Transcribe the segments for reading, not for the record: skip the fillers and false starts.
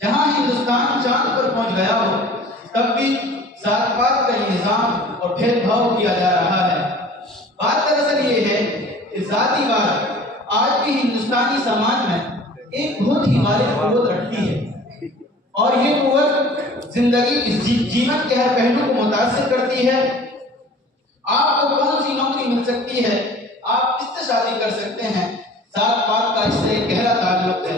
जहां हिंदुस्तान चांद पर पहुंच गया हो, तब भी जात पात का ही निजाम और भेदभाव किया जा रहा है। बात दरअसल ये है कि जातिवाद आज भी हिंदुस्तानी समाज में एक बहुत ही गालिब कुव्वत रखती है और ये कुव्वत जिंदगी इस जीवन के हर पहलू को मुतासिर करती है। आपको कौन सी नौकरी मिल सकती है, आप किससे शादी कर सकते हैं, जात पात का इससे गहरा ताल्लुक है।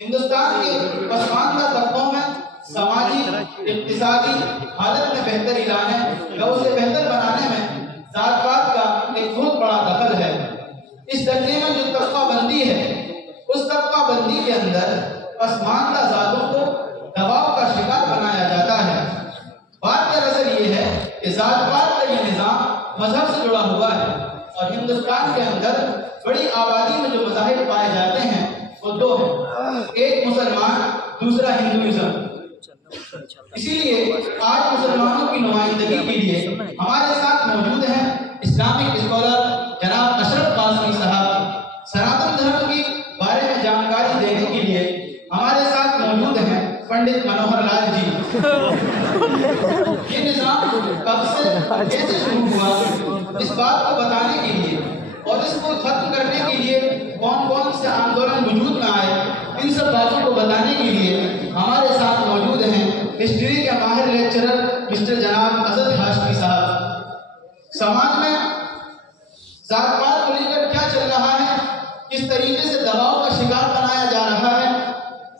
हिंदुस्तान के पसमानदा तबकों में सामाजिक इक्तिसादी हालत में बेहतरी लाने या उसे बेहतर बनाने में जात पात का एक बहुत बड़ा दखल है। इस दर्जे में जो तबका बंदी है, उस तबका बंदी के अंदर पसमानदा जातों को दबाव का शिकार बनाया जाता है। बात दरअसल ये है कि जात पात का ये निजाम मजहब से जुड़ा हुआ है और हिंदुस्तान के अंदर बड़ी आबादी में जो मज़ाहिब पाए जाते हैं वो दो हैं, एक मुसलमान, दूसरा हिंदुइज्म। इसीलिए आज मुसलमानों की नुमाइंदगी के लिए हमारे साथ मौजूद हैं इस्लामिक स्कॉलर जनाब अशरफ कासमी साहब। सनातन धर्म के बारे में जानकारी देने के लिए हमारे साथ मौजूद हैं पंडित मनोहर लाल जी। ये निजाम कब से कैसे शुरू हुआ, इस बात को बताने के लिए और इसको खत्म करने के लिए कौन कौन से आंदोलन वजूद में आए, इन सब बातों को बताने के लिए हमारे साथ मौजूद हैं हिस्ट्री के माहिर लेक्चरर मिस्टर जनाब असद हाशमी साहब। समाज में जात पात को लेकर क्या चल रहा है, किस तरीके से दबाव का शिकार बनाया जा रहा है,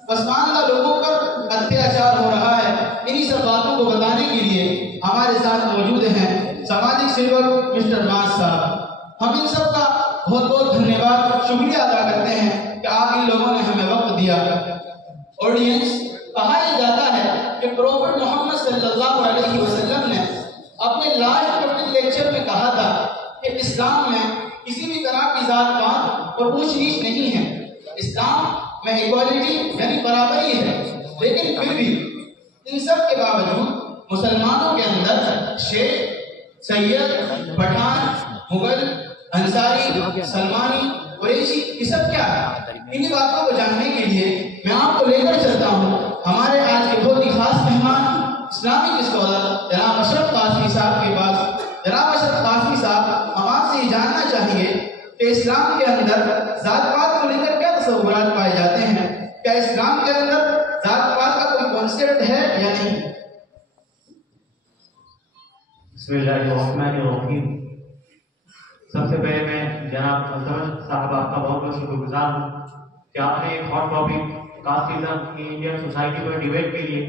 पसमानदा लोगों पर अत्याचार हो रहा है, इन्हीं सब बातों को बताने के लिए हमारे साथ मौजूद हैं सामाजिक सेवक मिस्टर मास साहब। हम इन सब का बहुत बहुत धन्यवाद शुक्रिया अदा करते हैं कि आप इन लोगों ने हमें वक्त दिया। ऑडियंस, कहा यह जाता है कि प्रोफेट मोहम्मद सल्लल्लाहु अलैहि वसल्लम ने अपने लास्ट पब्लिक लेक्चर में कहा था कि इस्लाम में किसी भी तरह की जात पात और ऊंच नीच नहीं है, इस्लाम में इक्वालिटी यानी बराबरी है। लेकिन फिर भी इन सब के बावजूद मुसलमानों के अंदर शेख, सैयद, पठान, मुगल, अंसारी, सलमानी, कुरैशी, ये सब क्या है, इन्हीं बातों को जानने के लिए मैं आपको लेकर चलता हूँ हमारे आज के बहुत ही खास मेहमान इस्लामिक स्कॉलर जनाब अशरफ कासमी साहब के पास। जनाब अशरफ कासमी साहब, हम आपसे जानना चाहेंगे कि इस्लाम के अंदर जात पात को लेकर क्या तसव्वुरात पाए जाते हैं, क्या इस्लाम के अंदर जात पात का कोई कॉन्सेप्ट है या नहीं? बिस्मिल्लाहिर्रहमानिर्रहीम। सबसे पहले मैं जनाब साहब आपका बहुत बहुत शुक्रगुजार हूँ कि आपने एक हॉट टॉपिक कास्टिज्म की इंडियन सोसाइटी पर डिबेट के लिए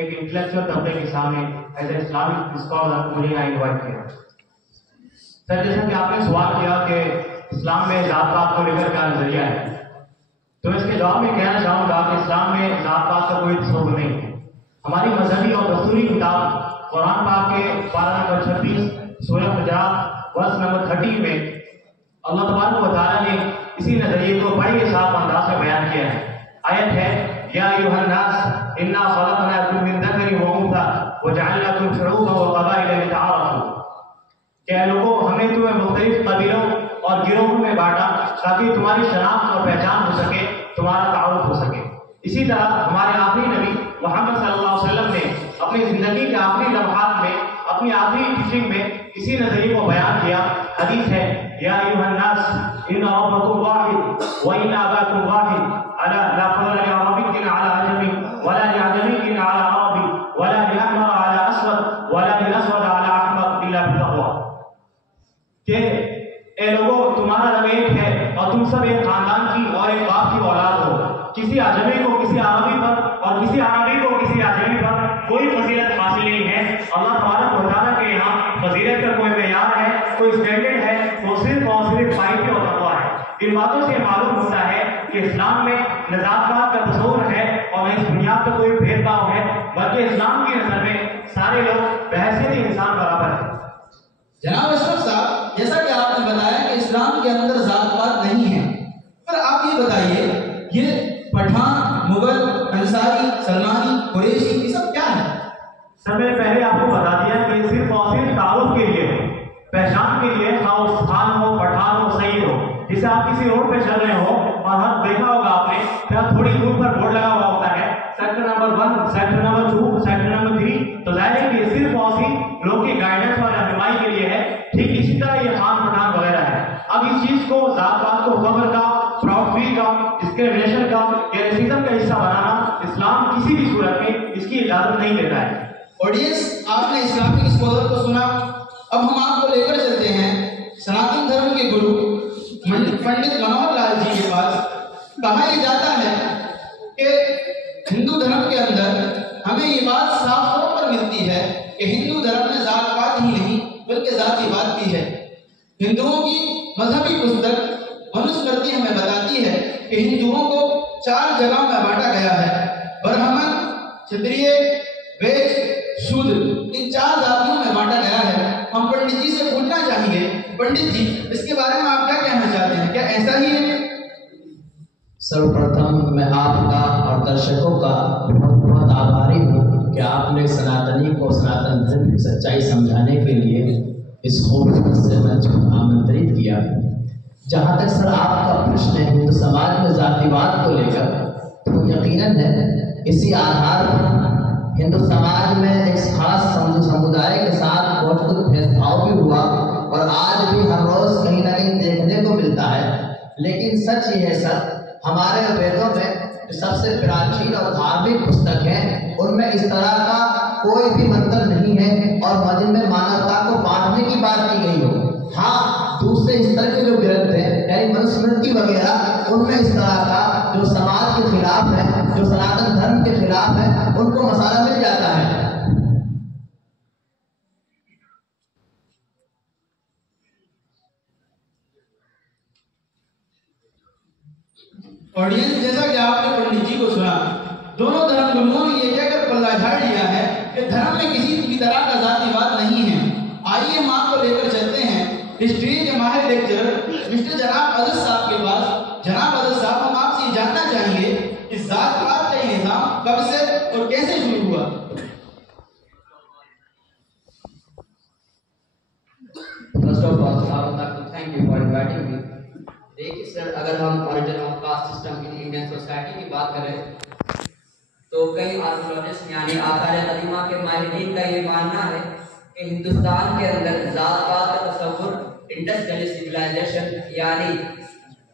एक इंटेलेक्चुअल तबके के सामने एज ए इस्लामिक स्कॉलर मुझे यहाँ इन्वाइट किया। सर, जैसा कि आपने सवाल किया कि इस्लाम में जात पात को लेकर क्या नजरिया है, तो इसके जवाब में कहना चाहूँगा कि इस्लाम में जात पात का कोई तस्वुर नहीं है। हमारी मजहबी और दस्तूरी किताब कुरान पाक के पारा नंबर 36 सूरह हुजरात वर्स नंबर 30 में अल्लाह तबारक व तआला ने इसी नजरिए को बड़े साफ अंदाज में बयान किया है। आयत है, या अय्युहन नास इन्ना खलक़नाकुम मिन ज़करिन व उन्सा व जअलनाकुम शुऊबन व क़बाइला लितआरफ़ू। क्या लोगों, हमने तुम्हें मुख्तलिफ कबीलों और गिरोहों में बांटा ताकि तुम्हारी शनाख्त और पहचान हो सके, तुम्हारा तारुफ हो सके। इसी तरह हमारे आखिरी नबी मोहम्मद सल्लल्लाहु अलैहि वसल्लम ने अपनी जिंदगी के आखिरी लम्हात में अपनी आखिरी टीचिंग में इसी नजरिए को बयान किया। हदीस है, या अय्युहन नास इन्ना रब्बकुम वाहिद व इन्ना अबाकुम वाहिद अला ला फज़ला लिअरबिय्यिन अला अजमी वला लिअजमिय्यिन अला अरबी वला लिअहमर अला अस्वद वला लिअस्वद अला अहमर इल्ला बितक़वा। के ए लोगों, तुम्हारा रब एक है और तुम सब एक खानदान की और एक बाप की औलाद हो। किसी आजमी को किसी अरबी पर और किसी अरबी को किसी आजमी पर कोई फजीलत हासिल नहीं है। अल्लाह तबारक व तआला के यहाँ फजीलत का कोई मेयार है, कोई स्टैंडर्ड है, वो सिर्फ और सिर्फ पाइपी और तक़वा है। इन बातों से मालूम होता है कि इस्लाम में निजात का तस्वुर है और इस बुनियाद पर कोई भेदभाव है, बल्कि इस्लाम की नजर में सारे लोग बहैसियत इंसान बराबर है। जनाब अशरफ साहब, जैसा कि आपने बताया कि इस्लाम के अंदर जात पात नहीं है, पर आप ये बताइए, ये पठान, मुगल, अंसारी, सलमानी, कुरैशी, ये सब क्या है? सर, मैंने पहले आपको बता दिया कि सिर्फ और सिर्फ तारुफ के लिए, पहचान के लिए, खान हो, पठान हो, सही हो। जैसे आप किसी रोड पे चल रहे हो और हाथ देखा होगा आपने, फिर थोड़ी दूर पर बोर्ड लगा हुआ होता है जैसा बनाना इस्लाम किसी भी सूरत में इसकी इजाजत नहीं देता है। ऑडियंस, आपने इस्लामिक स्कॉलर को सुना। अब हम आपको लेकर चलते हैं सनातन धर्म के गुरु पंडित मनोहर लाल जी के पास। कहा यह जाता है कि हिंदू धर्म के अंदर हमें ये बात साफ तौर पर मिलती है कि हिंदू धर्म में जात पात ही नहीं बल्कि जातिवाद भी है। हिंदुओं की मजहबी पुस्तक मनुस्मृति हमें बताती है कि हिंदुओं को 4 जगह में बांटा गया है। ब्राह्मण, क्षत्रिय, वैश्य, शूद्र, इन 4 जातियों में बांटा गया है। हम पंडित जी से पूछना चाहेंगे, पंडित जी इसके बारे में आप क्या कहना चाहते हैं, क्या ऐसा ही है? सर्वप्रथम मैं आपका और दर्शकों का बहुत बहुत आभारी हूँ कि आपने सनातनी को सनातन धर्म की सच्चाई समझाने के लिए इस खूबसूरत से मंच को आमंत्रित किया। जहाँ तक सर आपका प्रश्न है हिंदू समाज में जातिवाद को लेकर, तो यकीनन है इसी आधार पर हिंदू समाज में एक खास समुदाय के साथ बहुत कुछ भेदभाव भी हुआ और आज भी हर रोज कहीं ना कहीं देखने को मिलता है। लेकिन सच ये है सर, हमारे वेदों में जो सबसे प्राचीन और धार्मिक पुस्तक है उनमें इस तरह का कोई भी मंत्र नहीं है और जिनमें मानवता को बांटने की बात की गई हो। हाँ, दूसरे इस तरह के जो ग्रंथ हैं यानी मनुस्मृति वगैरह, उनमें इस तरह का जो समाज के खिलाफ है, जो सनातन धर्म के खिलाफ है, उनको मसाला मिल जाता है। ऑडियंस, जैसा कि आपने पंडित जी को सुना, दोनों धर्म गुरुओं ने ये कहकर पल्ला झाड़ लिया है कि धर्म में किसी भी तरह का जातिवाद नहीं है। आइए हम आपको लेकर चलते हैं हिस्ट्री के माहिर लेक्चरर मिस्टर जनाब अदल साहब के पास। जनाब अदल साहब, हम आपसे ये जानना चाहेंगे कि जात-पात का निजाम कब से और कैसे शुरू हुआ? First of all I would like to thank you for inviting me. देखिए सर, अगर हम origin of caste system in Indian society की बात करें तो कई आर्कियोलॉजिस्ट यानी आसार कदीमा के माहिरीन का ये मानना है कि हिंदुस्तान के अंदर जात-पात का तस्वुर इंडस वैली सिविलाइजेशन यानी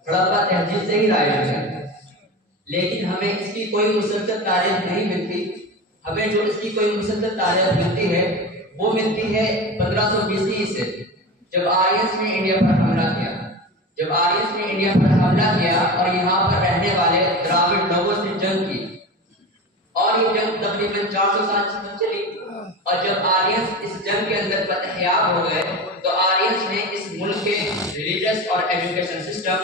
हड़प्पा तहजीब से ही राइज है। लेकिन हमें इसकी कोई मुसद्दक तारीख नहीं मिलती। हमें जो इसकी कोई मुसद्दक तारीख मिलती है वो मिलती है 1520 ईस्वी से, जब आर्यंस ने इंडिया पर हमला किया। जब आर्यंस ने इंडिया पर हमला किया और यहाँ पर रहने वाले द्राविड़ लोगों से जंग की और ये जंग तकरीबन 400 साल तक चली। और जब आर्यंस इस जंग के अंदर फतहयाब हो गए तो आर्यंस ने इस मुल्क के रिलीजियस और एजुकेशन सिस्टम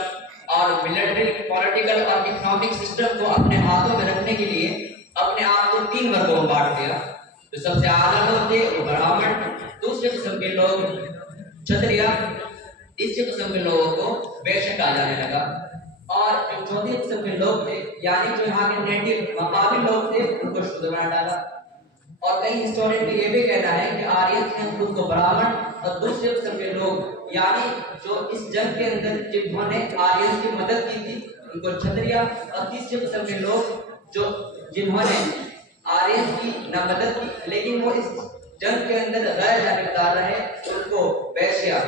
और मिलिट्री, पॉलिटिकल और इकोनॉमिक सिस्टम को अपने हाथों में रखने के लिए अपने आप को 3 वर्गों में बांट दिया। तो सबसे आला लोग थे वो ब्राह्मण, दूसरे किस्म के लोग क्षत्रिय, तीसरे किस्म के लोगों को वैश्य कहा जाने लगा और जो चौथे किस्म के लोग थे यानी जो यहाँ के नेटिव मकामी लोग थे उनको शूद्र बना डाला। और कई हिस्टोरियन का ये भी कहना है कि आर्यंस ने खुद को ब्राह्मण और दूसरे किस्म के लोग यानी जो इस जंग के अंदर जिन्होंने आर्यंस की मदद की थी उनको क्षत्रिय और तीसरे किस्म के लोग जो जिन्होंने आर्यंस की न मदद की लेकिन वो इस जंग के अंदर गैर जानिबदार रहे उनको वैश्य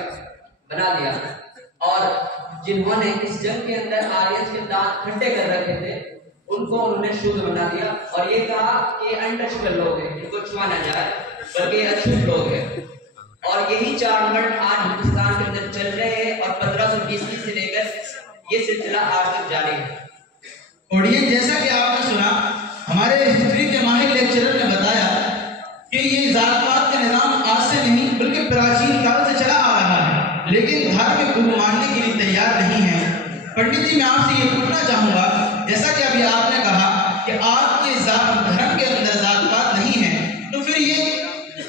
बना दिया। और जिन्होंने इस जंग के अंदर आर्यंस के दांत खट्टे कर रखे थे उनको उन्होंने शूद्र बना दिया और ये कहा कि अनटचेबल लोग हैं, इनको छुआ ना जाए, बल्कि अछूत लोग हैं। और यही 4 मंड आज हिंदुस्तान के अंदर चल रहे हैं और 1520 से लेकर ये सिलसिला आज तक जारी है। ऑडियंस, जैसा कि आपने सुना, हमारे हिस्ट्री के माहिर लेक्चरर ने बताया कि ये जात-पात का निजाम आज से नहीं बल्कि प्राचीन काल से चला आ रहा है, लेकिन धार्मिक गुरु मानने के लिए तैयार नहीं है। पंडित जी, मैं आपसे ये पूछना चाहूंगा, जैसा कि अभी आपने कहा कि आपके धर्म के अंदर जात-पात नहीं है, तो फिर ये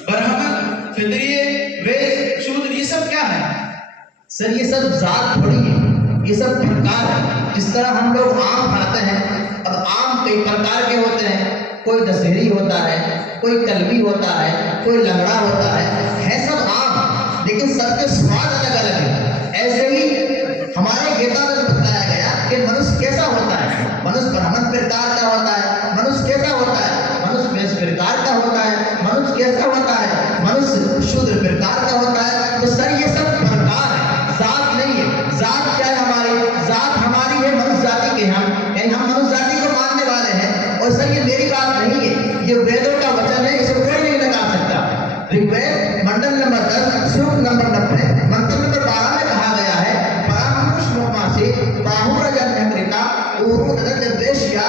ब्राह्मण, क्षत्रिय, वैश्य, शूद्र ये सब क्या है? सर ये सब जात थोड़ी है, ये सब प्रकार है। जिस तरह हम लोग आम खाते हैं, अब आम कई प्रकार के होते हैं, कोई दशहरी होता है, कोई कलमी होता है, कोई लंगड़ा होता है सब आम, लेकिन सबके स्वाद अलग अलग है। ऐसे ही हमारे गीता में बताया गया कि मनुष्य कैसा होता है। मनुष्य ब्राह्मण प्रकार का होता है, मनुष्य कैसा होता है, मनुष्य वैश्य प्रकार का होता है, मनुष्य कैसा होता है, मनुष्य शूद्र प्रकार का होता है। तो सर ये सब प्रकार है, जात नहीं है। जात क्या है? हमारी जात हमारी है मनुष्य जाति के, हम मनुष्य जाति को मानने वाले हैं। सर ये मेरी बात नहीं है, ये वेदों का वचन है, इसे कोई नहीं निकाल सकता। ऋग्वेद मंडल नंबर 10 सूक्त नंबर 90 मंत्र नंबर 12 में कहा गया है, परामनुष्य से बाहुरजन्यकृता उरुदवेश्या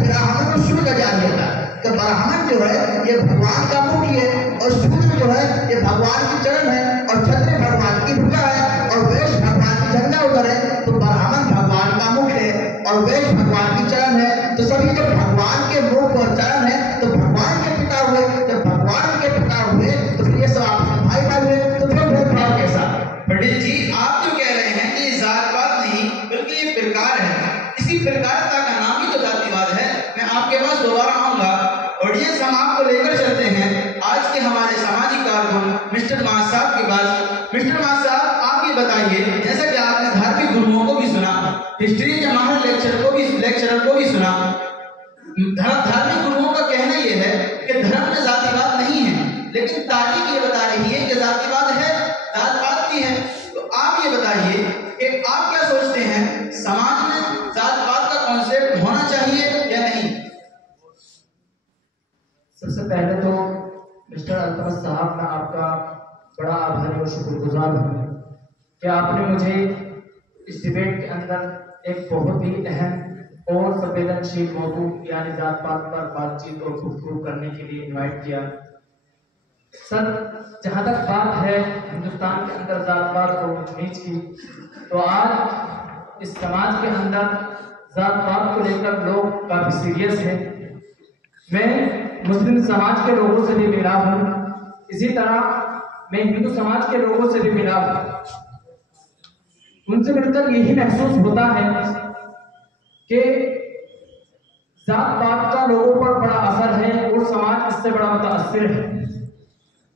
ब्राह्मण शूद्र जानिएगा। तो ब्राह्मण जो है ये भगवान का मुख है, और शूद्र जो है ये भगवान की चरण है, और क्षत्रिय भगवान की भुजा है, और वैश्य भगवान की झंडा उधर है। तो ब्राह्मण भगवान का मुख है और वैश्य भगवान की चरण है। तो सभी जब भगवान के मुख और चरण है तो भगवान के पिता हुए, जब भगवान के पिता हुए तो फिर ये सब आपके भाई भाई हुए, तो फिर भेदभाव कैसा? पंडित जी आप जो कह रहे हैं कि ये जात पात नहीं बल्कि ये प्रकार है, इसी प्रकारता का नाम ही तो जातिवाद है। मैं आपके पास दोबारा आऊंगा और ये हम आपको लेकर चलते हैं आज के हमारे सामाजिक कारकुन मिस्टर मास साहब के पास। मिस्टर मास साहब आप ये बताइए, जैसा कि आपने धार्मिक गुरुओं को भी सुना, हिस्ट्री के माहिर लेक्चरर को भी सुना, धार्मिक गुरुओं का कहना यह है कि धर्म में जातिवाद नहीं है, लेकिन तारीख ये बता रही है कि जातिवाद है, जातपात भी है। तो आप ये बताइए कि आप क्या सोचते हैं, समाज में जातपात का कॉन्सेप्ट होना चाहिए या नहीं? सबसे पहले तो मिस्टर अल्तमस साहब, मैं आपका बड़ा आभारी और शुक्रगुजार हूँ कि आपने मुझे इस डिबेट के अंदर एक बहुत ही अहम और संवेदनशील मौजू यानी जात पात पर बातचीत और गुफ्तगू करने के लिए इनवाइट किया। सर, जहाँ तक बात है हिंदुस्तान के अंदर जात पात और नीच की, तो आज इस समाज के अंदर जात पात को लेकर लोग काफी सीरियस हैं। मैं मुस्लिम समाज के लोगों से भी मिला हूँ, इसी तरह मैं हिंदू समाज के लोगों से भी मिला हूँ। उनसे मिलकर यही महसूस होता है कि जात पात का लोगों पर बड़ा असर है और समाज इससे बड़ा मुतासिर है।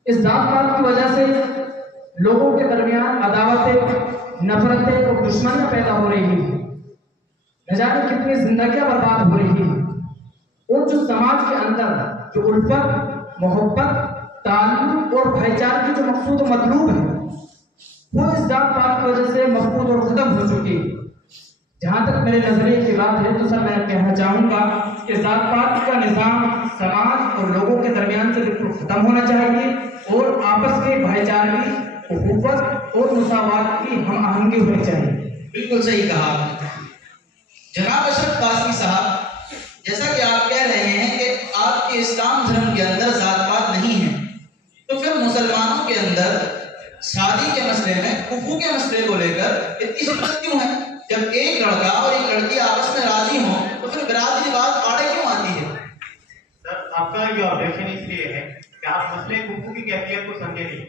इस जात पात की वजह से लोगों के दरमियान अदावतें, नफरतें और दुश्मनियां पैदा हो रही हैं, न जाने कितनी जिंदगियां बर्बाद हो रही हैं। और जो समाज के अंदर जो उल्फत, मोहब्बत, ताल्लुक और भाईचारे की जो मकसूद और मतलूब है, वो इस जात पात की वजह से मफकूद और खत्म हो चुकी है। जहां तक मेरे नजरिए की बात है तो सर मैं कहना चाहूंगा कि जात पात का निजाम समाज और लोगों के दरमियान से बिल्कुल खत्म होना चाहिए और आपस के भाईचारे, उखुवत और मुसावात की हम आहंगी होनी चाहिए। बिल्कुल सही कहा जनाब अशरफ कासमी साहब। जैसा कि आप कह रहे हैं कि आपके इस्लाम धर्म के अंदर जात पात नहीं है, तो फिर मुसलमानों के अंदर शादी के मसले में, कुफू के मसले को लेकर इतनी शिद्दत क्यों है? जब एक लड़का और एक लड़की आपस में राजी हो तो फिर बिरादरीवाद आड़े क्यों आती है? सर, आपका ये ऑब्जेक्शन इसलिए है कि आप मसले कुफू की कैफियत को समझे नहीं।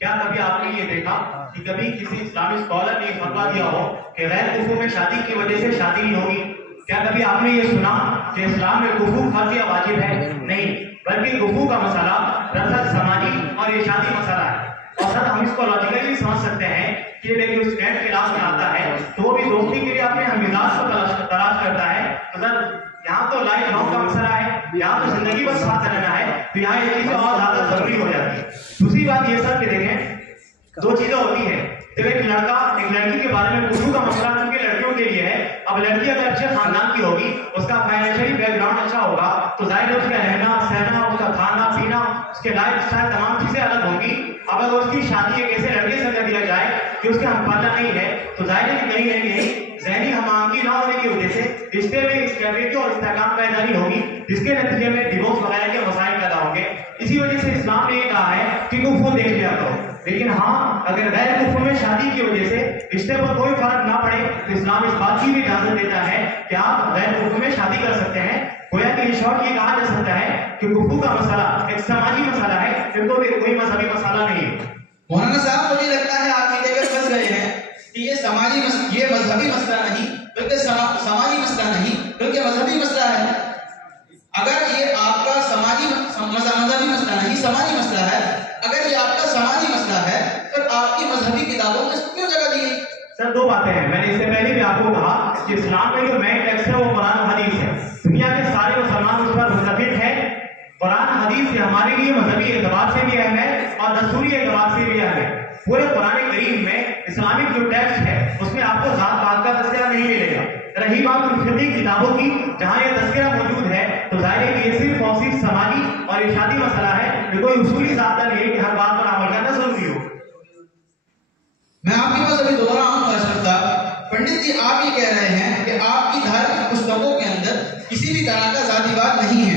क्या कभी आपने ये देखा कि कभी किसी इस्लामिक स्कॉलर ने फतवा दिया हो कि गैर कुफू में शादी की वजह से शादी नहीं होगी? क्या कभी आपने ये सुना कि इस्लाम में कुफू फर्ज या वाजिब है? नहीं, बल्कि कुफू का मसला दरअसल समाजी और इरशादी मसला है। और सर, हम इसको लॉजिकली समझ सकते हैं कि देखिए स्टूडेंट क्लास में आता है तो वो भी दोस्ती के लिए अपने मिजाज को तलाश करता है। तो सर, यहाँ तो लाइफ लॉन्ग का मसला है, यहाँ तो जिंदगी बस साथ रहना है, तो यहाँ एक चीज और ज्यादा जरूरी हो जाती है। दूसरी बात ये सर कि देखें, दो चीजें होती है। जब एक लड़का एक लड़की के बारे में कुफू का मसला चूंकि लड़कियों के लिए है, अब लड़की अगर अच्छे खानदान की होगी, उसका फाइनेंशियली बैकग्राउंड अच्छा होगा, तो जाहिर है उसका रहना सहना, उसका खाना पीना, उसके लाइफ स्टाइल तमाम चीजें अलग होंगी। अब अगर उसकी शादी एक ऐसे लड़के से कर दिया जाए कि उसके हमपाला नहीं है, तो जाहिर है कि कहीं ना कहीं जहनी हमांगी ना होने की वजह से रिश्ते में स्टेबिलिटी और इस्तेकाम पैदा नहीं होगी, जिसके नतीजे में डिवोर्स वगैरह के मसाइल पैदा होंगे। इसी वजह से इस्लाम ने कहा है कि कुफू देख लिया करो। लेकिन हाँ, अगर गैर कुफू में शादी की वजह से रिश्ते पर कोई फर्क ना पड़े तो इस्लाम इस बात की भी इजाजत देता है कि आप गैर कुफू में शादी कर सकते हैं। गोया कि इन शॉर्ट ये कहा जा सकता है कि कुफू का मसला एक समाजी मसला है, फिर तो कोई मजहबी मसला नहीं है। मौलाना साहब, मुझे लगता है आप ये कहकर फंस गए हैं कि ये मजहबी मसला नहीं बल्कि समाजी मसला नहीं बल्कि मजहबी मसला है। अगर ये आपका मजहबी मसला नहीं समाजी मसला है, अगर ये आपका समाजी मसला है, तो आपकी मजहबी किताबों में क्यों जगह दी? सर, दो बातें हैं। मैंने इससे पहले भी आपको कहा कि इस्लाम में जो मेन टेक्स्ट है वो कुरान हदीस है। दुनिया के सारे मुसलमान उस पर मुत्तफिक है। कुरान हदीस हमारे लिए मजहबी एतबार से भी अहम है और दस्तूरी एतबार से भी अहम है। पूरे कुरान करीम में इस्लामिक जो टेक्स्ट है उसमें आपको जात पात का तस्करा नहीं मिलेगा। रही बात फिक़ही किताबों की, जहां ये तस्करा मौजूद है, तो जाहिर ये सिर्फ और सिर्फ समाजी और इरशादी मसला है, ये कोई उसूली ज़ाब्ता नहीं है कि हर बात पर अमल करना जरूरी हो। मैं आपके पास अभी दोबारा आऊंगा अशरफ साहब। पंडित जी, आप ये कह रहे हैं कि आपकी धार्मिक पुस्तकों के अंदर किसी भी तरह का जातिवाद नहीं है।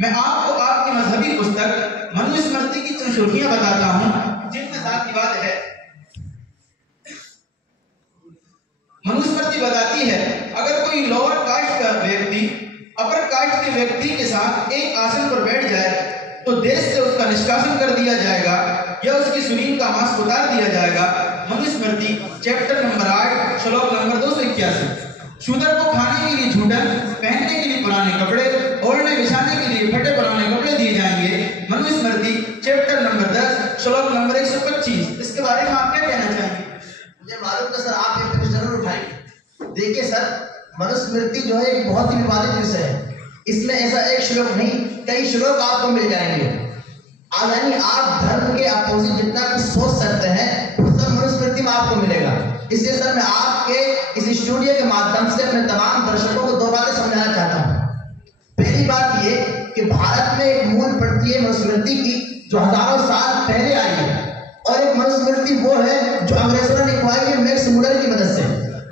मैं आपको आपकी मजहबी पुस्तक मनुस्मृति की चंद सुर्खियां बताता हूं जिनमें जातिवाद है। मनुस्मृति बताती है अगर कोई लोअर कास्ट का व्यक्ति अपर कास्ट के व्यक्ति के साथ एक आसन पर बैठ जाए तो देश से उसका निष्कासन कर दिया जाएगा या उसकी सुरीन का मांस उतार दिया जाएगा। मनुस्मृति चैप्टर नंबर 8 श्लोक नंबर 281। शूद्र को खाने के लिए झूठन, पहनने के लिए पुराने कपड़े, ओढ़ने बिछाने के लिए फटे पुराने कपड़े दिए जाएंगे। मनुस्मृति चैप्टर नंबर 10 श्लोक नंबर 125। इसके बारे में आप क्या कहना चाहेंगे? मुझे मालूम था सर आप ये प्रश्न जरूर उठाएंगे। देखिए सर, मनुस्मृति जो है एक बहुत ही विवादित विषय है। इसमें ऐसा एक श्लोक नहीं, कई श्लोक आपको मिल जाएंगे। आज यानी आप धर्म के अपोजिट जितना कुछ सोच सकते हैं वो सब मनुस्मृति में आपको मिलेगा। इसलिए सर मैं आपके इस स्टूडियो के माध्यम से अपने तमाम दर्शकों को 2 बातें समझाना चाहता हूँ। पहली बात ये कि भारत में एक मूल प्रति है मनुस्मृति की जो हजारों साल पहले आई है, और एक मनुस्मृति वो है जो अंग्रेजों ने लिखवाई है मैक्स मुलर की मदद से।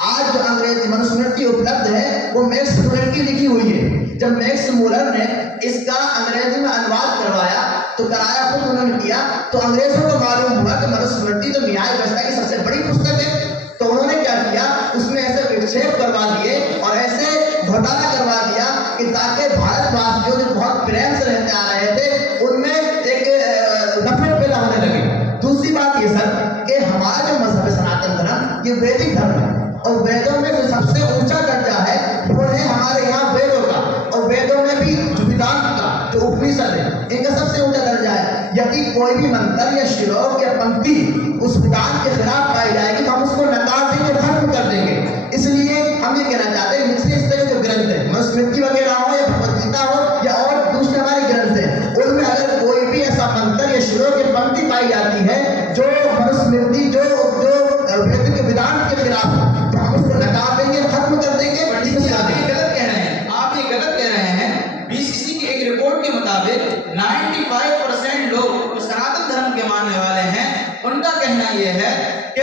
आज जो अंग्रेजी मनुस्मृति उपलब्ध है वो मैक्स मुलर की लिखी हुई है। जब मैक्स मुलर ने इसका अंग्रेजी में अनुवाद करवाया तो कराया खुद उन्होंने किया, तो अंग्रेजों को मालूम हुआ कि मनुस्मृति तो न्याय व्यवस्था की सबसे बड़ी पुस्तक है। तो उन्होंने क्या किया, उसमें ऐसे विक्षेप करवा दिए और ऐसे घोटाला करवा दिया कि ताकि भारतवासियों जो बहुत प्रेम से रहते आ रहे थे उनमें एक नफरत पैदा होने लगी। दूसरी बात ये सर कि हमारा जो मजहब है सनातन धर्म, ये वैदिक धर्म है, और वेदों में जो सबसे ऊंचा दर्जा है वो है हमारे यहाँ वेदों का, और वेदों में भी जो वेदांत का जो उपनिषद है इनका सबसे ऊंचा दर्जा है। यदि कोई भी मंत्र या श्लोक या पंक्ति उस वेदांत के खिलाफ पाई जाएगी तो हम उसको नकार देंगे, खत्म कर देंगे। इसलिए हम ये कहना चाहते हैं निचले स्तर के जो ग्रंथ है, मनुस्मृति वगैरह हो या भगवद गीता हो या और दूसरे हमारे ग्रंथ है, उनमें अगर कोई भी ऐसा मंत्र या श्लोक या पंक्ति पाई जाती है जो मनुस्मृति जो वैदिक वेदांत के खिलाफ हो तो हम उसको नकार देंगे, खत्म कर देंगे। आप ये गलत कह रहे हैं, आप ये गलत कह रहे हैं। बीसीसी की एक रिपोर्ट के मुताबिक 95% लोग जो सनातन धर्म के मानने वाले हैं उनका कहना यह है कि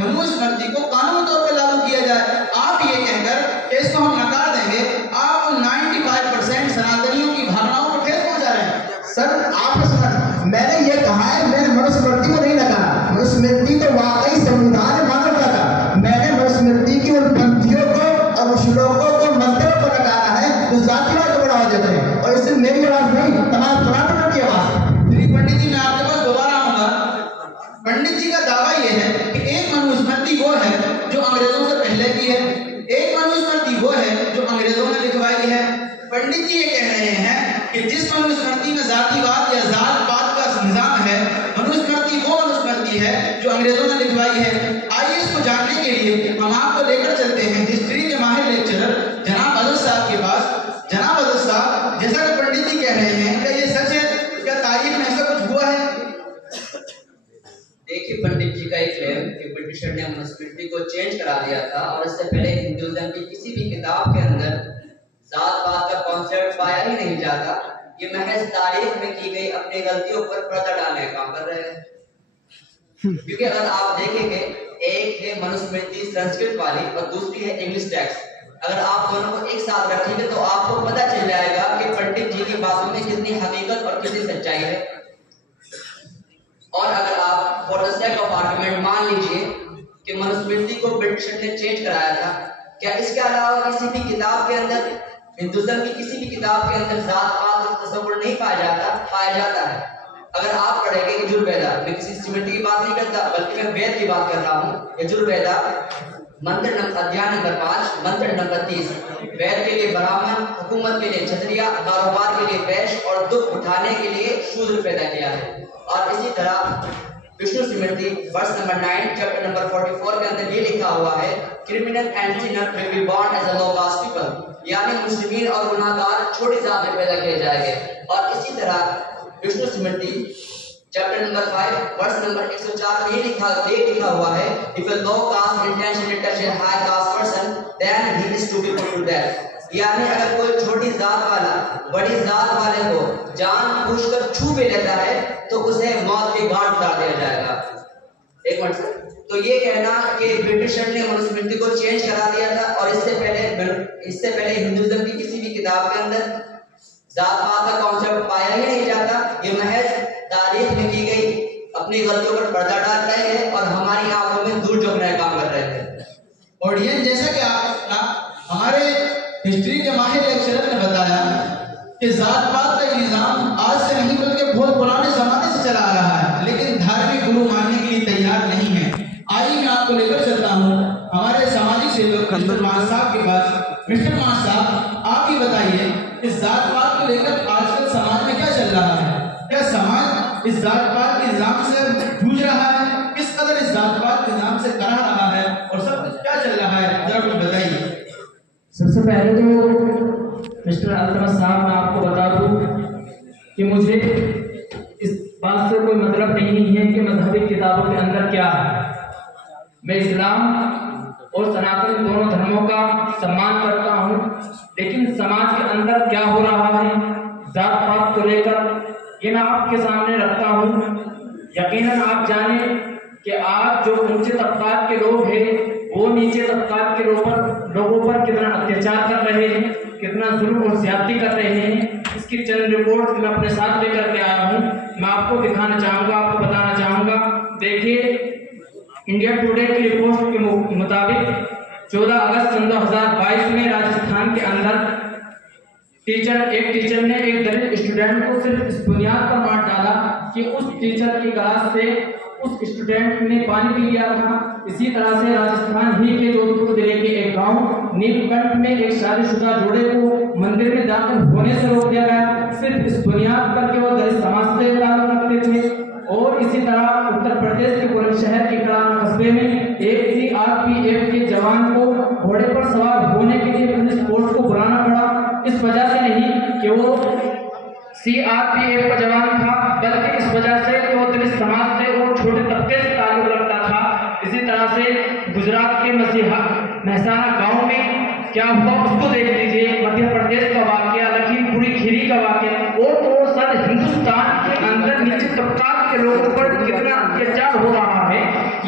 मनुस्मृति को कानूनी तौर पर लागू किया जाए। आप ये कहकर कि इसको हम नकार देंगे, आप 95% सनातनियों की भावनाओं को ठेस पहुंचा रहे हैं। सर आप मैंने ये कहा है, मैंने मनुस्मृति को नहीं नकारा। मनुस्मृति तो वाकई संविधान मानवता का, मैंने मनुस्मृति की उन पंक्तियों को और श्लोकों को मंत्रों को नकारा है जो जातिवाद को बढ़ावा देते हैं, और इससे मेरी आवाज नहीं तमाम सनातन की आवाज। पंडित जी मैं आपके पास दोबारा आऊंगा। पंडित जी का दावा यह है कि एक मनुस्मृति वो है जो अंग्रेजों से पहले की है, एक मनुस्मृति वो है जो अंग्रेजों ने लिखवाई है। पंडित जी ये कह रहे हैं कि जिस मनुस्मृति में जातिवाद या जात पात का निजाम है, मनुस्मृति वो मनुस्मृति है जो अंग्रेजों ने लिखवाई है। आइए इसको जानने के लिए हम आपको लेकर चलते हैं हिस्ट्री के माहिर लेक्चरर जनाब अजद साहब के पास। जनाब अजद साहब, जैसा कि पंडित जी कह रहे हैं, क्या ये सच है? क्या तारीख में ऐसा कुछ हुआ है? देखिए, पंडित जी का एक क्लेम कि ब्रिटिशर ने मनुस्मृति को चेंज करा दिया था और इससे पहले हिंदुइज्म की किसी भी किताब के अंदर जात पात का कॉन्सेप्ट पाया ही नहीं जाता। ये महज तारीख में की गई अपनी गलतियों पर पर्दा डालने का काम कर रहे हैं। क्योंकि अगर आप देखेंगे, एक है मनुस्मृति संस्कृत वाली और दूसरी है इंग्लिश टेक्स्ट। अगर आप दोनों को एक साथ रखेंगे तो आपको पता चल जाएगा कि पंडित जी की बातों में कितनी हकीकत और कितनी सच्चाई है। और अगर आप for the sake of argument मान लीजिए कि मनुस्मृति को ब्रिटिशर ने चेंज कराया था, क्या इसके अलावा किसी भी किताब के अंदर, हिंदुइज्म की किसी भी किताब के अंदर जात पात का तस्वीर नहीं पाया जाता? पाया जाता है। अगर आप पढ़ेंगे यजुर्वेदा, मैं किसी स्मृति की बात नहीं करता बल्कि मैं वेद की बात कर रहा हूँ। यजुर्वेदा मंत्र अध्याय नंबर 5 मंत्र नंबर 30, वेद के लिए ब्राह्मण, हुकूमत के लिए क्षत्रिय, कारोबार के लिए वैश्य और दुख उठाने के लिए शूद्र पैदा किया है। और इसी तरह विष्णु स्मृति वर्ष नंबर 9 चैप्टर नंबर 44 के अंदर ये लिखा हुआ है, criminal and sinner will be born as a low caste people, यानी मुस्लिमीन और गुनाहगार छोटी जात में पैदा किए जाएंगे। और इसी तरह विष्णु स्मृति चैप्टर नंबर 5 वर्ष नंबर 104 में ये लिखा हुआ है, if a low caste intentionally touch a high caste person then he is to be put to death, यानी अगर कोई छोटी जात वाला बड़ी जात वाले को जानबूझकर छू भी लेता है तो उसे मौत की गांठ डाल दिया जाएगा। एक मिनट सर, तो ये कहना कि ब्रिटिशर ने मनुस्मृति को चेंज करा दिया था और इससे पहले हिंदुइज्म की किसी भी किताब के अंदर जात पात का कॉन्सेप्ट पाया ही नहीं जाता। ये महज तारीख में की गई अपनी गलतियों पर पर्दा डाल रहे हैं और हमारी आंखों में दूर झोंकने का काम कर रहे थे। ऑडियंस, जैसा कि हमारे हिस्ट्री के माहिर लेक्चरर ने बताया कि जात पात का निजाम आज से नहीं बल्कि बहुत पुराने जमाने से चला आ रहा है, लेकिन धार्मिक गुरु मानने के लिए तैयार नहीं है। आइए मैं आपको लेकर चलता हूँ हमारे सामाजिक सेवक मिस्टर मान साहब के पास। मिस्टर मान साहब, आप ही बताइए इस जात पात को लेकर आजकल समाज में क्या चल रहा है? क्या समाज इस जात पात के निजाम से जूझ रहा है? किस कदर इस जात पात के निजाम से करा रहा है और सब कुछ क्या चल रहा है, जरा कुछ बताइए। सबसे पहले तो मिस्टर अल्तमस साहब, मैं आपको बता दूं कि मुझे इस बात से कोई मतलब नहीं है कि मजहबी किताबों के अंदर क्या है। मैं इस्लाम और सनातन दोनों धर्मों का सम्मान करता हूं, लेकिन समाज के अंदर क्या हो रहा है जात पात को लेकर ये मैं आपके सामने रखता हूं। यकीनन आप जाने कि आज जो ऊंचे तबकात के लोग हैं वो नीचे तबकात के लोगों पर कितना अत्याचार कर रहे हैं, कितना जुल्म और ज्यादती कर रहे हैं। इसकी चंद रिपोर्ट मैं अपने साथ लेकर के आया हूँ, मैं आपको दिखाना चाहूँगा, आपको बताना चाहूँगा। देखिए, इंडिया टुडे की रिपोर्ट के मुताबिक 14 अगस्त सन 2022 में राजस्थान के अंदर एक टीचर ने एक दलित स्टूडेंट को सिर्फ इस बुनियाद पर मार डाला कि उस टीचर की क्लास से उस स्टूडेंट ने पानी पी लिया था। इसी तरह से राजस्थान ही के जोधपुर जिले के एक गांव नीलकंठ में एक शादीशुदा जोड़े को मंदिर में दाखिल होने से रोक दिया गया, सिर्फ इस बुनियाद पर कि वो दलित समाज से ताल्लुक रखते थे। और इसी तरह उत्तर प्रदेश के बुलंदशहर के कड़ाना कस्बे में एक सीआरपीएफ के जवान को घोड़े पर सवार होने के लिए पुलिस फोर्स को बुलाना पड़ा। इस वजह से नहीं कि वो सीआरपीएफ का जवान था, बल्कि इस वजह से कि वो दलित समाज से और छोटे तबके से ताल्लुक रखता था। इसी तरह से गुजरात के महसाना गांव में क्या हुआ उसको देख लीजिए। मध्य प्रदेश का वाकया, लखीमपुरी खीरी का वाकया, और सर हिंदुस्तान के अंदर नीचे तबकात के लोगों पर कितना अत्याचार हो रहा है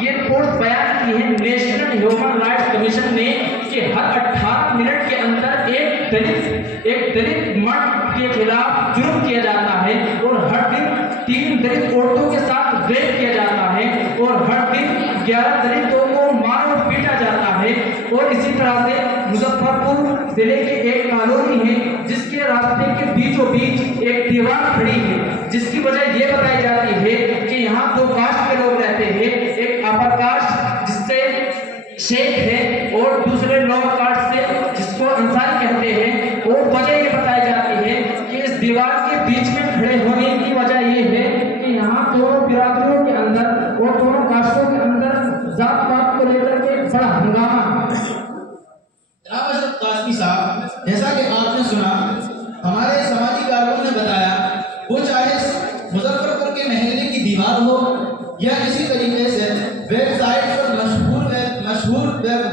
ये रिपोर्ट बयान की है नेशनल ह्यूमन राइट्स कमीशन ने कि हर 18 मिनट के अंदर एक दलित मर्द के खिलाफ जुर्म किया जाता है और हर दिन 3 दलित औरतों के साथ रेप किया जाता है और हर दिन 11 दलितों को मार और पीटा जाता है। और इसी तरह से मुजफ्फरपुर जिले के एक कॉलोनी है जिसके रास्ते के बीचों बीच एक दीवार खड़ी है, जिसकी वजह यह बताई जाती है कि यहाँ 2 कास्ट के लोग रहते हैं, एक अपर कास्ट जिससे शेख है और दूसरे लोअर कास्ट से जिसको अंसार कहते हैं। और वजह ये बताई जाती है कि इस दीवार के बीच में खड़े होने की वजह ये है कि यहाँ दोनों बिरादरियों के अंदर और दोनों कास्टों के अंदर जात पात को लेकर के बड़ा हंगामा। कासमी साहब, जैसा कि आपने सुना हमारे समाजी कारकुन ने बताया, वो चाहे मुजफ्फरपुर के महल्ले की दीवार हो या इसी तरीके से वेबसाइट पर मशहूर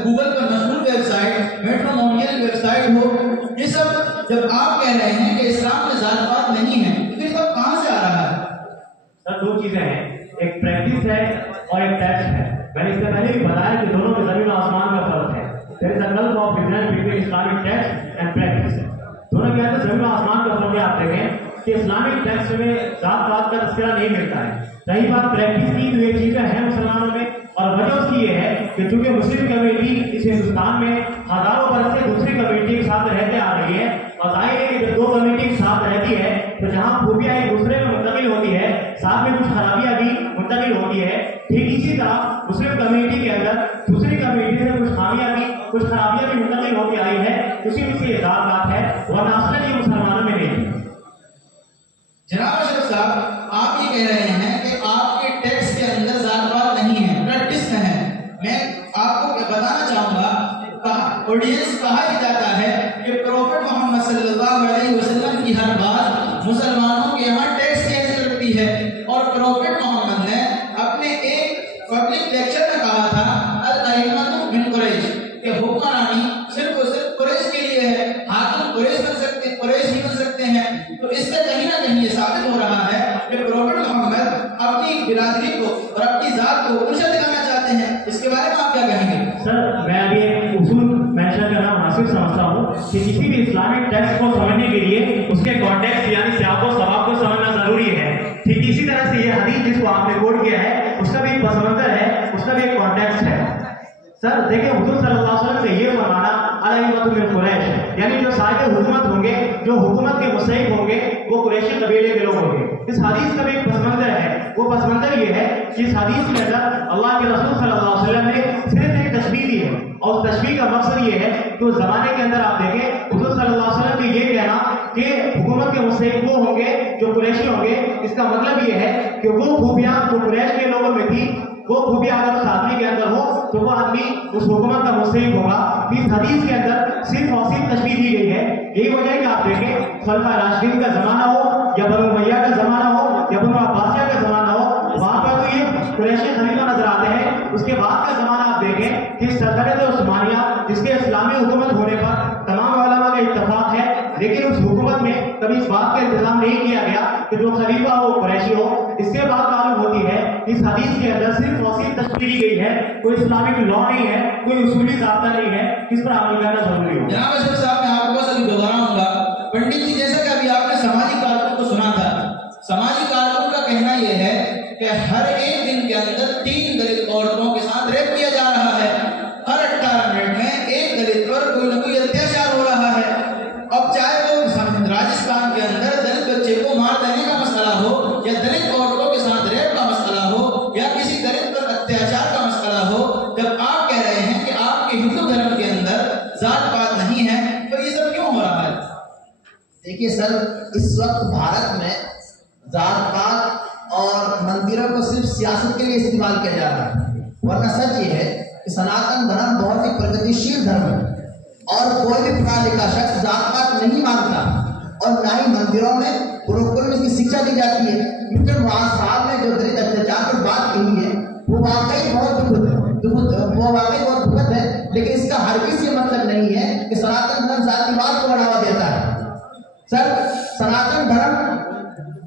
गूगल पर मशहूर वेबसाइट मैट्रिमोनियल वेबसाइट हो, ये सब जब आप कह रहे हैं कि इस्लाम में जात पात नहीं है तो फिर सब कहाँ से आ रहा है? सर, 2 चीजें हैं, एक प्रैक्टिस है और एक टेक्स्ट है। मैंने इससे पहले भी बताया कि दोनों में जमीन आसमान का फर्क है। There is a gulf of difference between Islamic text and practice. दोनों के अंदर जमीन आसमान का फर्क है। आप देखें कि इस्लामिक टेक्स्ट में जात पात का तस्करा नहीं मिलता है। रही बात प्रैक्टिस की, तो ये चीजें हैं मुसलमानों में, और वजह उसकी ये है कि चूंकि मुस्लिम कम्युनिटी इस हिंदुस्तान में हजारों वर्ष से दूसरी कम्युनिटी के साथ रहते आ रही है, और जाहिर है कि जब 2 कम्युनिटी के साथ रहती है तो जहाँ खूबियां एक दूसरे में मुंतकिल होती है, साथ में कुछ खराबियां भी मुंतकिल होती है। ठीक इसी तरह मुस्लिम कम्युनिटी के अंदर दूसरी कम्युनिटी से कुछ खामियां भी कुछ खराबियां भी मुंतकिल होती आई है, उसी में से जात पात है, वरना असल ये मुसलमानों में नहीं। जनाब अशरफ साहब, आप ये कह रहे हैं कि आपके टेक्स्ट के अंदर जात पात नहीं है, प्रैक्टिस में है। मैं आपको बताना चाहूंगा, ऑडियंस कहा जाता है कि प्रोफेट मोहम्मद सल्लल्लाहु अलैहि वसल्लम की हर बात मुसलमानों के यहाँ टेक्स्ट कैसे लगती है, और प्रोफेट मोहम्मद ने अपने एक पब्लिक लेक्चर में कहा था अल-अइम्मतु मिन कुरैश, कि हुक्मरानी सिर्फ और सिर्फ कुरैश के लिए है, तो इससे कहीं ना कहीं ये साबित हो रहा है कि प्रोफेट मोहम्मद अपनी बिरादरी को और अपनी जात को ऊंचा दिखाना चाहते हैं। इसके बारे में आप क्या कहेंगे? सर, मैं अभी एक उसूल मेंशन करना मुनासिब समझता हूँ कि किसी भी इस्लामिक टेक्स्ट को समझने के लिए उसके कॉन्टेक्स्ट यानी सियाक़ व सवाब को समझना जरूरी है। ठीक इसी तरह से ये हदीस जिसको आपने कोट किया है उसका भी एक पस मंजर है, उसका भी एक कॉन्टेक्स्ट है। सर देखिए, हुजूर सल्लल्लाहु अलैहि वसल्लम से ये फरमाना अलैहिमतुल कुरैश, यानी जो साहिब हुकूमत होंगे, जो हुकूमत के मुस्तहिक होंगे, वो कुरैशी कबीले के लोग होंगे। इस हदीस का भी एक पस मंजर है। वो पस मंजर ये है कि इस हदीस के अंदर अल्लाह के रसूल सल्लल्लाहु अलैहि वसल्लम ने सिर्फ एक तशबीह दी है, और उस तशबीह का मकसद ये है कि उस जमाने के अंदर आप देखें हुजूर सल्लल्लाहु अलैहि वसल्लम ने ये कहना कि हुकूमत के मुस्तहिक वो होंगे जो कुरैशी होंगे। इसका मतलब ये है कि वो खूबियां जो कुरैश के लोगों में थी, वो खूबियां अगर उस आदमी के अंदर हो तो वो आदमी उस हुकूमत का मुस्तहिक होगा। इस हदीस के अंदर सिर्फ और सिर्फ तशबीह दी गई है। यही वजह है कि आप देखें खलीफा राशिदीन का जमाना हो या बनु उमय्या का जमाना हो या बनु अब्बासिया का जमाना हो, वहां पर तो ये कुरैशी खलीफा नजर आते हैं। उसके बाद का जमाना आप देखें कि सल्तनत उस्मानिया, जिसके इस्लामी हुकूमत होने पर तमाम उलमा का इत्तफाक है, लेकिन उस हुकूमत में कभी इस बात का इंतजाम नहीं किया गया कि जो खलीफा हो कुरैशी हो। इसके बाद मालूम होती है इस हदीस के अंदर सिर्फ और सिर्फ तशबीह दी गई है, कोई इस्लामिक लॉ नहीं है, कोई उसूली ज़ाब्ता नहीं है, किस पर अमल करना जरूरी हो। जनाब अशरफ साहब, मैं आपको बस अभी दोहराऊंगा। पंडित जी, जैसा कि अभी आपने समाजी कारकुन को सुना था, समाजी कारकुन का कहना यह है कि हर एक दिन के अंदर 3 दलित औरतों के साथ रेप किया जा रहा है। हर 18 मिनट में एक दलित पर कोई ना कोई अत्याचार हो रहा है। अब चाहे वो राजस्थान के अंदर दलित बच्चे को मार देने का मसला हो, या दलित औरतों के साथ रेप का मसला हो, या किसी दलित पर अत्याचार का मसला हो, जब आप कह रहे हैं कि आपके हिंदू धर्म के अंदर जात पात नहीं है, तो ये सब क्यों हो रहा है? देखिए सर, इस वक्त भारत में जात पात और मंदिरों को सिर्फ सियासत के लिए इस्तेमाल किया जा रहा है, वरना सच ये है कि सनातन धर्म बहुत ही प्रगतिशील धर्म है और कोई भी पढ़ा लिखा शख्स जात पात नहीं मानता, और ना ही मंदिरों में गुरुकुल में इसकी शिक्षा दी जाती है। मिस्टर मुआज साहब ने जो दलित अत्याचार पर बात कही है वो वाकई बहुत दुखद है, लेकिन इसका हरगिज़ ये मतलब नहीं है कि सनातन धर्म जातिवाद को बढ़ावा देता है। सर, सनातन धर्म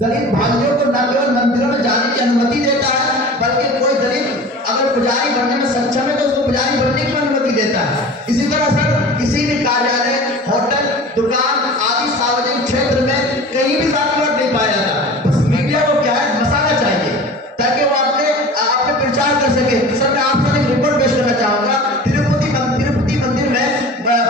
दलित भाइयों को न केवल मंदिरों में जाने की अनुमति देता है, बल्कि कोई दलित अगर पुजारी बनने में सक्षम है तो उसको पुजारी बनने की अनुमति देता है। इसी तरह सर, किसी भी कार्यालय, होटल, दुकान आदि सार्वजनिक क्षेत्र में कहीं भी जातिवाद नहीं पाया जाता। बस मीडिया को क्या है, मसाला चाहिए ताकि वो अपने प्रचार कर सके। सर, मैं आपसे एक रिपोर्ट पेश करना चाहूंगा। तिरुपति मंदिर में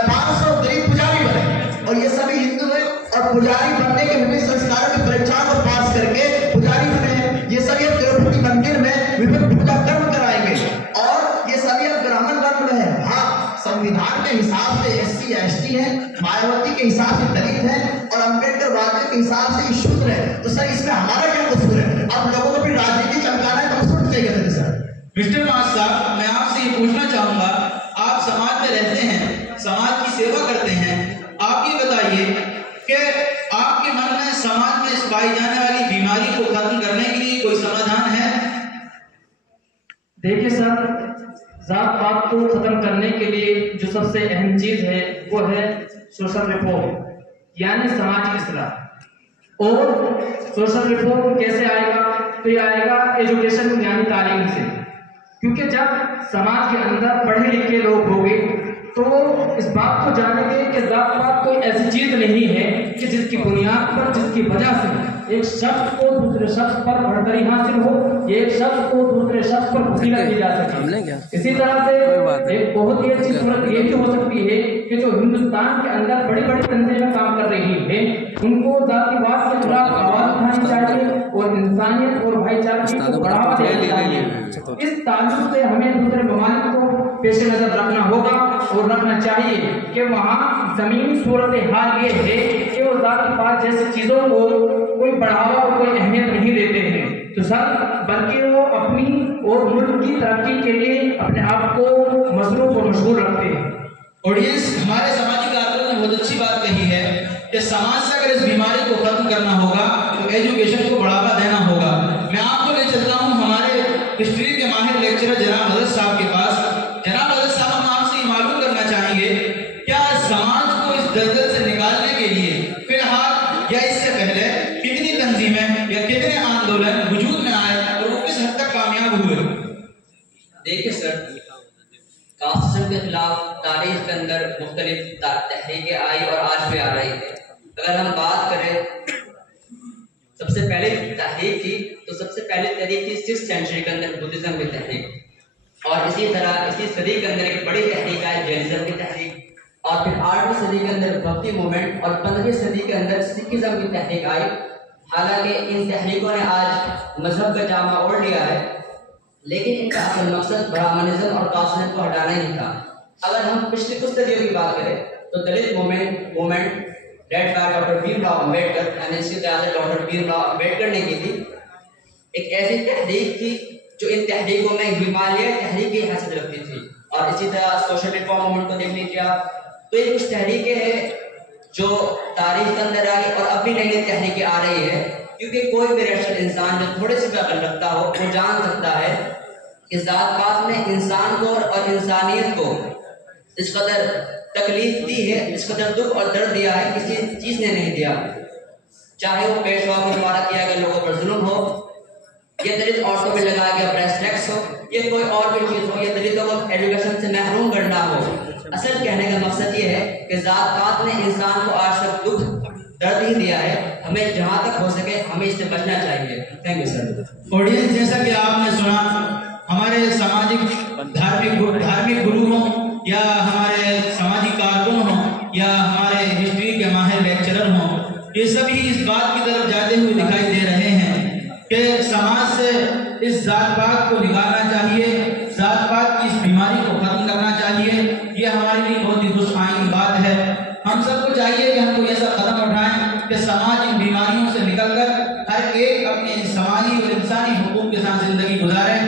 500 दलित पुजारी बने, और ये सभी हिंदू है, और पुजारी बनने के विभिन्न संस्कारों की परीक्षा को पास करके पुजारी बने हैं। ये सभी तिरुपति मंदिर में विभिन्न पूजा कर्म कराएंगे, और ये सभी अब ब्राह्मण वर्ण में है। हाँ, संविधान के हिसाब से SC ST है, मायावती के हिसाब से दलित है, और अम्बेडकर वादियों के हिसाब से शूद्र है। तो सर, इसमें हमारा क्या कसूर है? अब लोगों को भी राजनीति चमकाना है तो हम सुन चाहिए सर। मिस्टर मुआज साहब, मैं आपसे ये पूछना चाहूंगा, आप समाज में रहते हैं, समाज की सेवा करते हैं, आप ये बताइए कि आपके मन में समाज में पाई जाने वाली बीमारी को खत्म करने के लिए कोई समाधान है? देखिए सर, जात पात को खत्म करने के लिए जो सबसे अहम चीज है वो है सोशल रिफॉर्म, यानी समाज की इस्लाह। और सोशल रिफॉर्म कैसे आएगा? तो ये आएगा एजुकेशन यानी तालीम से, क्योंकि जब समाज के अंदर पढ़े लिखे लोग होंगे तो इस बात को जानेंगे कि जात पात कोई ऐसी चीज नहीं है कि जिसकी बुनियाद पर, जिसकी वजह से एक शख्स को दूसरे शख्स पर बढ़तरी हासिल हो, एक शख्स को दूसरे शख्स पर फजीलत दी जा सके। इसी तरह से एक बहुत ही अच्छी सूरत ये भी हो सकती है कि जो हिंदुस्तान के अंदर बड़ी बड़ी तंजीमें काम कर रही है, उनको जातिवाद के खिलाफ आवाज उठानी चाहिए और इंसानियत और भाईचारे को बढ़ावा देना चाहिए। इस ताल्लुक से हमें दूसरे ममालिक को पेश नजर रखना होगा और रखना चाहिए कि वहाँ जमीनी सूरत हाल ये है कि वो जातिवाद जैसी चीजों को कोई बढ़ावा और कोई अहमियत नहीं देते हैं, तो सर बल्कि वो अपनी और मुल्क की तरक्की के लिए अपने आप को मसरूफ और मशहूर रखते हैं। ऑडियंस, हमारे सामाजिक कारकुन ने बहुत अच्छी बात कही है कि समाज से अगर इस बीमारी को खत्म करना होगा तो एजुकेशन को बढ़ावा देना होगा। मैं आपको ले चलता हूँ हमारे हिस्ट्री के माहिर लेक्चरर जनाब हजरत साहब के पास। जनाब हजरत साहब, हम आपसे ये मालूम करना चाहेंगे, क्या समाज को इस दलदल से निकालने के लिए फिलहाल या इससे पहले कितनी तंजीमें या कितने आंदोलन वजूद में आए और वो किस हद तक कामयाब हुए? देखिए सर, कास्ट सिस्टम के खिलाफ तारीख के अंदर मुख्तलिफ तहरीकें आई और आज भी आ रही है। अगर हम बात करें सबसे पहले तहरीक की, तो सबसे पहले तहरीक थी 6th सेंचुरी के अंदर बुद्धिज्म की तहरीक, और इसी तरह इसी सदी के अंदर एक बड़ी तहरीक आई जैनिज्म की तहरीक, और फिर 8वीं सदी के अंदर भक्ति मूवमेंट, और 15वीं सदी के अंदर सिखिज्म की तहरीक आई। हालांकि इन तहरीकों ने आज मजहब का जामा ओढ़ लिया है, लेकिन इनका असल मकसद ब्राह्मणिज्म और कास्टिज्म को हटाना ही था। अगर हम पिछली कुछ सदियों की बात करें तो Dalit movement led by doctor Bhimrao Ambedkar, यानी इसकी क़यादत डॉक्टर भीमराव अम्बेडकर ने की थी। एक ऐसी तहरीक थी जो इन तहरीकों में हिमालय तहरीक की हैसियत रखती थी। और इसी तरह सोशल रिफॉर्म मूवमेंट को देख लीजिए आप, तो ये कुछ तहरीकें हैं जो तारीख के अंदर आई और अब भी नई नई तहरीकें आ रही है, क्योंकि कोई भी रैशनल इंसान जो थोड़े से भी अकल रखता हो वो जान सकता है कि जात पात ने इंसान को और इंसानियत को इस कदर तकलीफ दी है, इस कदर दुख और दर्द दिया है, किसी चीज ने नहीं दिया। चाहे वो पेशवा के द्वारा किया गया लोगों पर जुल्म हो, या दलित औरतों में लगाया गया ब्रेस्ट टैक्स हो, या कोई और भी चीज हो, या दलितों को एजुकेशन से महरूम करना हो। असल कहने का मकसद ये है कि जात पात ने इंसान को आज तक दुख दर्द ही दिया है। हमें जहां तक हो सके हमें इससे बचना चाहिए। Thank you sir. ऑडियंस, जैसा कि आपने सुना, हमारे सामाजिक धार्मिक गुरु हों या हमारे सामाजिक कारकुन हों या हमारे हिस्ट्री के माहिर लेक्चरर हों, ये सभी इस बात की तरफ जाते हुए दिखाई दे रहे हैं कि समाज से इस जात पात को निकालना चाहिए, जात पात की इस बीमारी को खत्म करना चाहिए। ये हमारे लिए बहुत ही दुश्आइन बात है। हम सबको चाहिए कि हम कोई ऐसा कदम उठाएं कि समाज इन बीमारियों से निकलकर हर एक अपने समाजी और इंसानी हुकूक के साथ जिंदगी गुजारे।